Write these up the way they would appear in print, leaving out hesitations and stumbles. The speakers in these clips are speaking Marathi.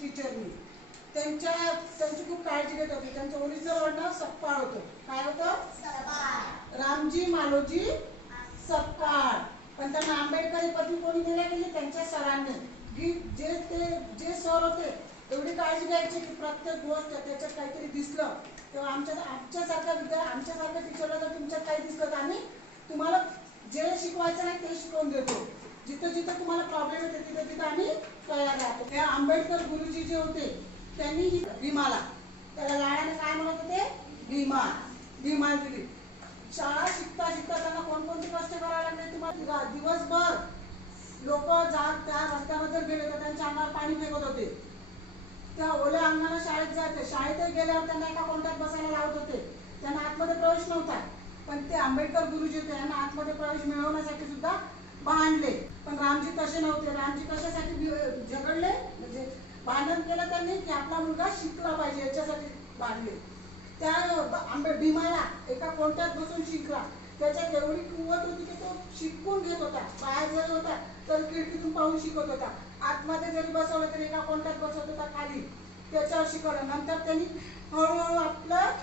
टीचरनी त्यांची खूप काळजी घेत होती. त्यांचं ओरिजिनल नाव सपकाळ होतं. काय होतं? रामजी मालोजी सपकाळ. पण त्यांना आंबेडकरी पदवी कोणी दिल्या गेली? त्यांच्या सरांनी. जे सर होते एवढी काळजी घ्यायची की प्रत्येक गोष्ट त्याच्यात काहीतरी दिसलं तेव्हा आमच्यासारख्या टीचरला जर तुमच्यात काही दिसलं तर आम्ही तुम्हाला जे शिकवायचं नाही ते शिकवून देतो. जिथं जिथं तुम्हाला प्रॉब्लेम येते तिथं तिथं आम्ही तयार राहतो. हे आंबेडकर गुरुजी जे होते त्यांनी ही भीमाला, त्याला लाडाने काय म्हणत होते? भीमा दिली. शाळा शिकता शिकता त्यांना कोणकोणते कष्ट करावे लागले तुम्हाला? दिवसभर लोक त्या रस्त्यावर गेले तर त्यांच्या अंगावर पाणी फेकत होते. त्या ओल्या अंगाने शाळेत जायचे. शाळेतही गेल्यावर त्यांना एका कोंड्यात बसायला लावत होते. त्यांना आतमध्ये प्रवेश नव्हता. पण ते आंबेडकर गुरुजी होते यांना आतमध्ये प्रवेश मिळवण्यासाठी सुद्धा भांडले. पण रामजी तसे नव्हते. रामजी कशासाठी झगडले? म्हणजे भांडण केलं त्यांनी की आपला मुलगा शिकला पाहिजे याच्यासाठी भांडले. त्या भीमाला एका कोंट्यात बसून शिकला. त्याच्यात एवढी कुवत होती की तो शिकून घेत होता. बाहेर जरी होता तर खिडकीतून पाहून शिकत होता. आतमध्ये जरी बसवलं तरी एका कोंट्यात बसवत होता खाली, त्याच्यावर शिकवलं. नंतर त्यांनी हळूहळू आपलं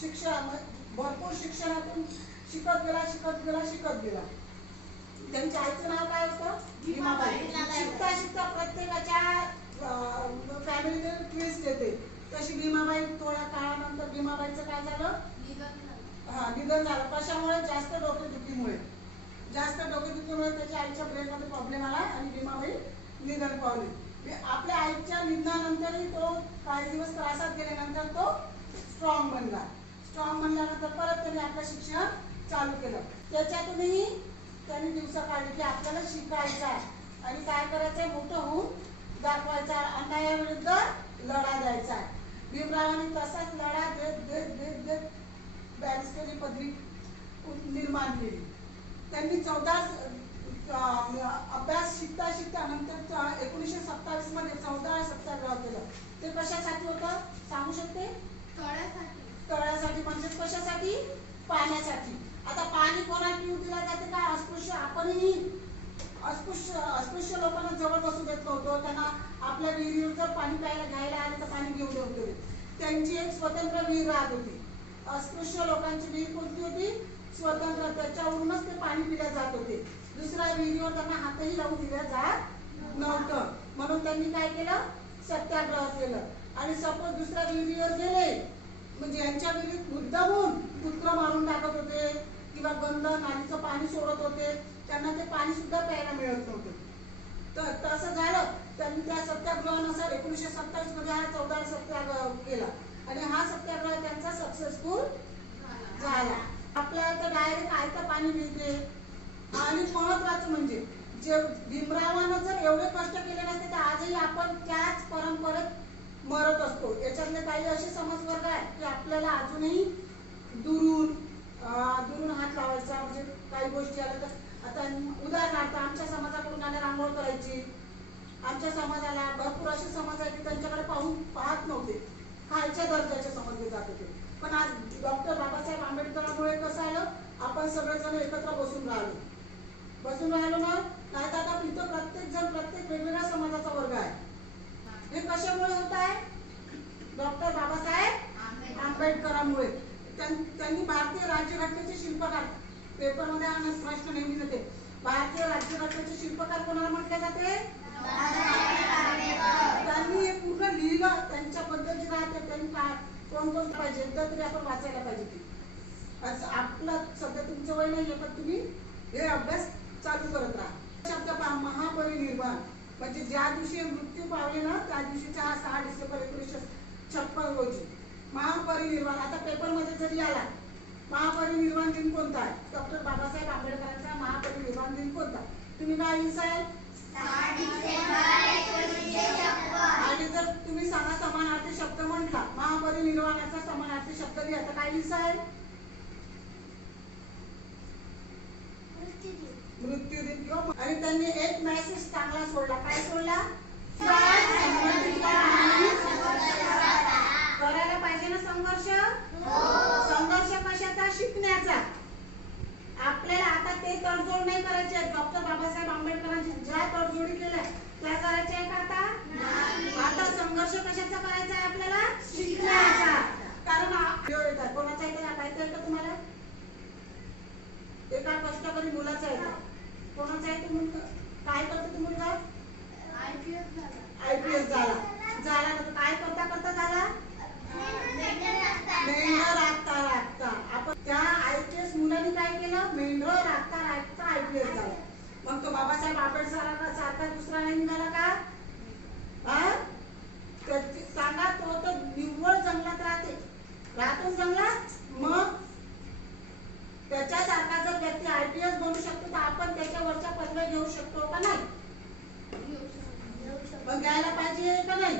शिक्षण भरपूर शिक्षणातून शिकत गेला. त्यांच्या आईचं नाव काय होतं? भीमाबाई. शिकता शिकता प्रत्येकाच्या फॅमिलीने ट्विस्ट येते. तशी भीमाबाई थोड्या काळानंतर भीमाबाईचं काय झालं? निधन झालं. कशामुळे? जास्त डोकेदुखीमुळे त्याच्या आईच्या ब्रेनमध्ये प्रॉब्लेम आला आणि भीमाबाई निधन पावली. आपल्या आईच्या निधनानंतरही तो काही दिवस त्रासात गेल्यानंतर तो स्ट्रॉंग बनल्यानंतर परत त्यांनी आपलं शिक्षण चालू केलं. त्याच्यातूनही त्यांनी दिवसा काढली की आपल्याला शिकायचं आहे आणि काय करायचंय? मोठं होऊन दाखवायचं, अन्यायाविरुद्ध लढा द्यायचा आहे. भीमरावांनी तसाच लढा देत बॅरिस्टरी पदवी निर्माण केली. त्यांनी 14 अभ्यास शिकता नंतर 1927 मध्ये 14 सत्याग्रह केलं. ते कशासाठी होतं सांगू शकते? तळ्यासाठी. म्हणजे कशासाठी? पाण्यासाठी. आता पाणी कोणाला पिऊ दिला जाते का? अस्पृश्य. आपणही अस्पृश्य लोकांना जवळ बसू देत नव्हतो. त्यांना आपल्या विहिरीवर जर पाणी घ्यायला आले तर पाणी घेऊन देत होते. त्यांची एक स्वतंत्र विहीर राहत होती. अस्पृश्य लोकांची विहीर कोणती होती? स्वतंत्र. त्याच्यावरूनच ते पाणी पिल्या जात होते. दुसऱ्या विहिरीवर त्यांना हातही लावून दिल्या जात नव्हतं. म्हणून त्यांनी काय केलं? सत्याग्रह केलं. आणि सपोज दुसऱ्या विहिरीवर गेले म्हणजे यांच्या विहिरीत मुद्दामून कुत्र मारून टाकत होते किंवा गंद नालीचं पाणी सोडत होते. त्यांना ते पाणी सुद्धा प्यायला मिळत नव्हतं. तर तसं झालं. त्यांनी त्या सत्याग्रहानुसार 1927 मध्ये हा 14 सत्याग्रह केला आणि हा सत्याग्रह त्यांचा सक्सेसफुल झाला. आपल्याला तर डायरेक्ट आयतं पाणी मिळते. आणि महत्वाचं म्हणजे जे भीमरावानं जर एवढे कष्ट केले नसते तर आजही आपण त्याच परंपरेत मरत असतो. याच्यातले काही असे समजवर्ग आहे की आपल्याला अजूनही दुरून हात लावायचा. म्हणजे काही गोष्टी आल्या तर आता उदाहरणार्थ आमच्या समाजाकडून आल्या रांगोळ करायची. आमच्या समाजाला भरपूर असे समाज आहेत की त्यांच्याकडे पाहत नव्हते. खालच्या दर्जाचे समजले जात होते. पण आज डॉक्टर बाबासाहेब आंबेडकरांमुळे कसं आलं? आपण सगळेजण एकत्र बसून राहिलो ना. नाही तर आता इथं प्रत्येक वेगवेगळ्या समाजाचा वर्ग आहे. हे कशामुळे होत आहे? डॉक्टर बाबासाहेब आंबेडकरांमुळे. त्यांनी भारतीय राज्यघटनेचे शिल्पकार, पेपरमध्ये हा प्रश्न नेहमीच येते, भारतीय राज्यघटनेचे शिल्पकार कोणाला म्हटले जाते? त्यांनी हे पूर्ण लिहिलं. त्यांच्याबद्दल जे राहते त्यांनी कोण पाहिजे तर तरी आपण वाचायला पाहिजे. असं आपलं सध्या तुमचं वय नाहीये पण तुम्ही हे अभ्यास चालू करत राहा. शब्द पहा, महापरिनिर्वाण. म्हणजे ज्या दिवशी मृत्यू पावले ना त्या दिवशीचा हा 6 डिसेंबर 1956 रोजी महापरिनिर्वाण. आता पेपरमध्ये जरी आला महापरिनिर्वाण दिन कोणता आहे? डॉक्टर बाबासाहेब आंबेडकरांचा महापरिनिर्वाण दिन कोणता? तुम्ही काय लिहिसाल? आणि जर तुम्ही सांगा समानार्थी शब्द म्हटला, महापरिनिर्वाणाचा समानार्थी शब्द लिहा तर काय लिहिसाल? मृत्यूदिन. किंवा आणि त्यांनी एक मेसेज चांगला सोडला. काय सोडला? करायला पाहिजे ना संघर्ष. संघर्ष कशाचा? शिकण्याचा. आपल्याला आता ते तडजोड नाही करायचे. डॉक्टर बाबासाहेब आंबेडकरांची ज्या तडजोडी केल्या त्या करायच्या का आता? आता संघर्ष काय करतो तो मुलगा? IPS झाला. IPS झाला तर काय करता करता झाला? मेंढर राखता आपण त्या IPS मुलांनी काय केलं? मेंढर राखता IPS झाला. मग तो बाबासाहेब आंबेडकर सारखा दुसरा नाही निघाला का? सांगा, तो तर निव्वळ जंगलात राहतो जंगलात. मग त्याच्यासारखा जर व्यक्ती IPS बनू शकतो तर आपण त्याच्यावरच्या पदव्या घेऊ शकतो का नाही? मग घ्यायला पाहिजे का नाही?